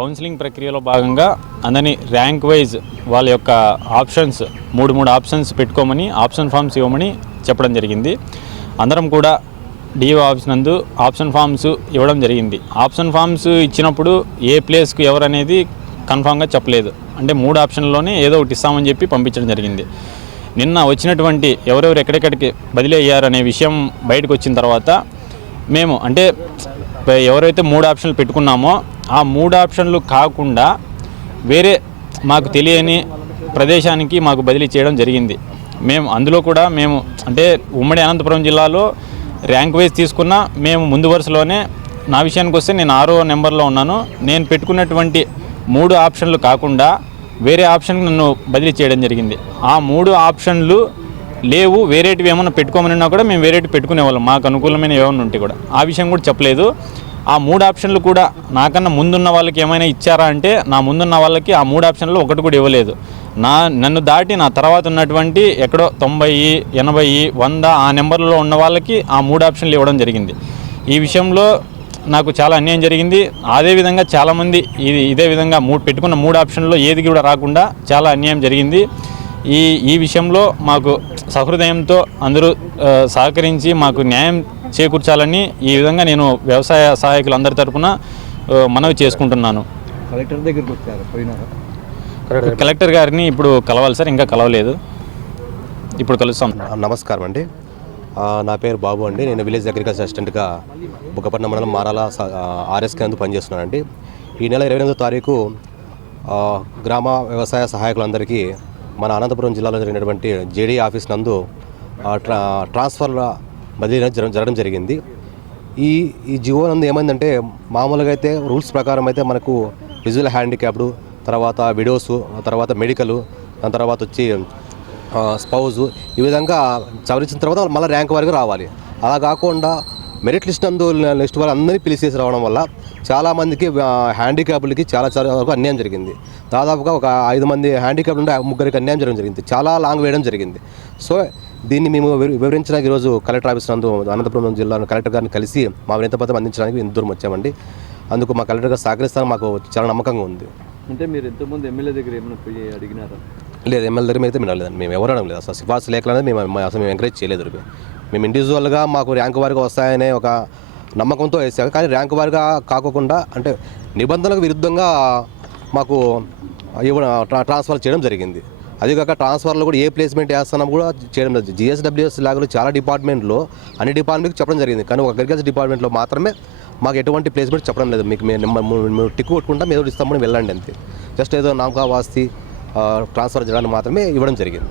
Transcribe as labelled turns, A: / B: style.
A: Counselling ప్రక్రియలో భాగంగా అందరినీ ర్యాంక్ వైజ్ వాళ్ళ యొక్క ఆప్షన్స్ మూడు మూడు ఆప్షన్స్ పెట్టుకోమని ఆప్షన్ ఫామ్స్ ఇవ్వమని చెప్పడం జరిగింది. అందరం కూడా డిఓ ఆఫీస్ నందు ఆప్షన్ ఫామ్స్ ఇవ్వడం జరిగింది. ఆప్షన్ ఫామ్స్ ఇచ్చినప్పుడు ఏ ప్లేస్కు ఎవరు అనేది కన్ఫామ్గా చెప్పలేదు. అంటే మూడు ఆప్షన్లోనే ఏదో ఒకటి ఇస్తామని చెప్పి పంపించడం జరిగింది. నిన్న వచ్చినటువంటి ఎవరెవరు ఎక్కడెక్కడికి బదిలీ అయ్యారు అనే విషయం బయటకు వచ్చిన తర్వాత మేము అంటే ఎవరైతే మూడు ఆప్షన్లు పెట్టుకున్నామో ఆ మూడు ఆప్షన్లు కాకుండా వేరే మాకు తెలియని ప్రదేశానికి మాకు బదిలీ చేయడం జరిగింది. మేము అందులో కూడా మేము అంటే ఉమ్మడి అనంతపురం జిల్లాలో ర్యాంక్ వైజ్ తీసుకున్న మేము ముందు వరుసలోనే నా విషయానికి వస్తే నేను ఆరో నెంబర్లో ఉన్నాను. నేను పెట్టుకున్నటువంటి మూడు ఆప్షన్లు కాకుండా వేరే ఆప్షన్కి నన్ను బదిలీ చేయడం జరిగింది. ఆ మూడు ఆప్షన్లు లేవు వేరేటివి ఏమైనా పెట్టుకోమన్నా కూడా మేము వేరేటి పెట్టుకునే వాళ్ళం మాకు అనుకూలమైన ఏమైనా ఉంటే కూడా. ఆ విషయం కూడా చెప్పలేదు. ఆ మూడు ఆప్షన్లు కూడా నాకన్నా ముందున్న వాళ్ళకి ఏమైనా ఇచ్చారా అంటే నా ముందున్న వాళ్ళకి ఆ మూడు ఆప్షన్లు ఒకటి కూడా ఇవ్వలేదు. నా నన్ను దాటి నా తర్వాత ఉన్నటువంటి ఎక్కడో తొంభై ఎనభై వంద ఆ నెంబర్లో ఉన్న వాళ్ళకి ఆ మూడు ఆప్షన్లు ఇవ్వడం జరిగింది. ఈ విషయంలో నాకు చాలా అన్యాయం జరిగింది. అదేవిధంగా చాలామంది ఇది ఇదే విధంగా మూడు పెట్టుకున్న మూడు ఆప్షన్లో ఏది కూడా రాకుండా చాలా అన్యాయం జరిగింది. ఈ ఈ విషయంలో మాకు సహృదయంతో అందరూ సహకరించి మాకు న్యాయం చేకూర్చాలని ఈ విధంగా నేను వ్యవసాయ సహాయకులందరి తరపున ఆ, మనవి చేసుకుంటున్నాను.
B: కలెక్టర్ దగ్గరికి వచ్చారు పోయినారా?
A: కలెక్టర్ గారిని ఇప్పుడు కలవాలి సార్ ఇంకా కలవలేదు. ఇప్పుడు కలుస్తాం.
C: నమస్కారం అండి. ఆ, నా పేరు బాబు అండి. నేను విలేజ్ అగ్రికల్చర్ అసిస్టెంట్గా బుక్కపట్నం మండలం మారాల ఆర్ఎస్కే నందు పనిచేస్తున్నానండి. ఈ నెల ఇరవై ఎనిమిదో తారీఖు ఆ, గ్రామ వ్యవసాయ సహాయకులందరికీ మన అనంతపురం జిల్లాలో జరిగినటువంటి జేడీ ఆఫీస్ నందు ట్రా ట్రాన్స్ఫర్ల బదిలీ జరగ- జరగడం జరిగింది. ఈ ఈ జివో నందు ఏమైందంటే మామూలుగా అయితే రూల్స్ ప్రకారం అయితే మనకు విజువల్ హ్యాండిక్యాప్డ్ తర్వాత విడోస్ తర్వాత మెడికల్ దాని తర్వాత వచ్చి స్పౌజు ఈ విధంగా సవరించిన తర్వాత మళ్ళీ ర్యాంక్ వరకు రావాలి. అలా కాకుండా మెరిట్ లిస్ట్ నందు లిస్ట్ వాళ్ళు అందరినీ పిలిచేసి రావడం వల్ల చాలామందికి హ్యాండిక్యాప్లకి చాలా చాలా వరకు అన్యాయం జరిగింది. దాదాపుగా ఒక ఐదు మంది హ్యాండిక్యాప్ నుండి ముగ్గురికి అన్యాయం జరగడం జరిగింది. చాలా లాంగ్ వేయడం జరిగింది. సో దీన్ని మేము వివ- వివరించడానికి ఈరోజు కలెక్టర్ ఆఫీస్ నందు అనంతపురం జిల్లా కలెక్టర్ గారిని కలిసి మా వినతపత్రం అందించడానికి ఇంత దూరం వచ్చామండి. అందుకు మా కలెక్టర్ గారు సహకరిస్తానికి మాకు చాలా నమ్మకంగా ఉంది.
B: అంటే మీరు ఎంతమంది ఎమ్మెల్యే దగ్గర ఏమైనా పోయి అడిగినారా?
C: లేదు ఎమ్మెల్యే దగ్గర అయితే మేము లేదండి మేము ఎవరు అడగం లేదు అసలు సిఫార్సు లేఖలు అనేది మేము అసలు మేము ఎంకరేజ్ చేయలేదు. మేము ఇండివిజువల్గా మాకు ర్యాంక్ వారిగా వస్తాయనే ఒక నమ్మకంతో వేసాము కానీ ర్యాంక్ వారిగా కాకుండా అంటే నిబంధనలకు విరుద్ధంగా మాకు ట్రాన్స్ఫర్ చేయడం జరిగింది. అదేకాక ట్రాన్స్ఫర్లో కూడా ఏ ప్లేస్మెంట్ వేస్తున్నాం కూడా చేయడం లేదు. జిఎస్డబ్ల్యూఎస్ లాగా చాలా డిపార్ట్మెంట్లో అన్ని డిపార్ట్మెంట్కి చెప్పడం జరిగింది. కానీ ఒక అగ్రికల్చర్ డిపార్ట్మెంట్లో మాత్రమే మాకు ఎటువంటి ప్లేస్మెంట్ చెప్పడం లేదు. మీకు మేము మేము టిక్కు కొట్టుకుంటాం ఏదో ఇస్తామని వెళ్ళండి అంతే. జస్ట్ ఏదో నామకా వాస్తి ట్రాన్స్ఫర్ చేయడానికి మాత్రమే ఇవ్వడం జరిగింది.